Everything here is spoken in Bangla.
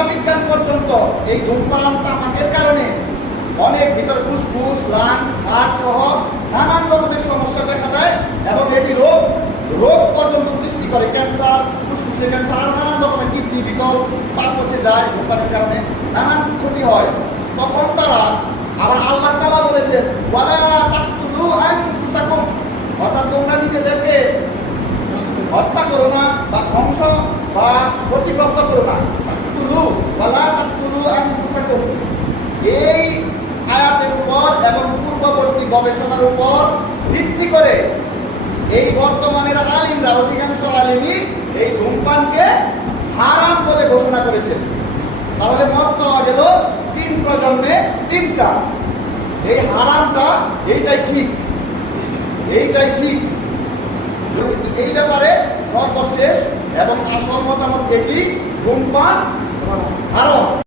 চিকিৎসা বিজ্ঞান পর্যন্ত এই ধূমপান তামাকের কারণে অনেক ভিতরে ফুসফুস, লাংস, হার্ট সহ নানান রকমের সমস্যা দেখা দেয় এবং এটি রোগ পর্যন্ত সৃষ্টি করে। ক্যান্সার, ফুসফুসের ক্যান্সার, নানান রকমের কিডনি বিকল, পা পচে যায় ধূমপানের কারণে, নানান ক্ষতি হয়। তখন তারা আবার আল্লাহ তাআলা বলেছেন ওয়ালা তাকতুলু আনফুসাকুম, অর্থাৎ তোমরা নিজেদেরকে হত্যা করো না বা ধ্বংস বা ক্ষতিগ্রস্ত করো না। তাকতুলু ওয়ালা তাকতুলু আনফুসাকুম, এই আয়াতের উপর এবং পূর্ববর্তী গবেষণার উপর ভিত্তি করে এই বর্তমানের আলিমরা, অধিকাংশ আলিমই এই ধূমপানকে হারাম বলে ঘোষণা করেছেন। তাহলে মত পাওয়া গেল 3 প্রজন্মে 3টা। এই হারামটা এইটাই ঠিক। এই ব্যাপারে সর্বশেষ এবং আসল মতামত এটি, ধূমপান হারাম।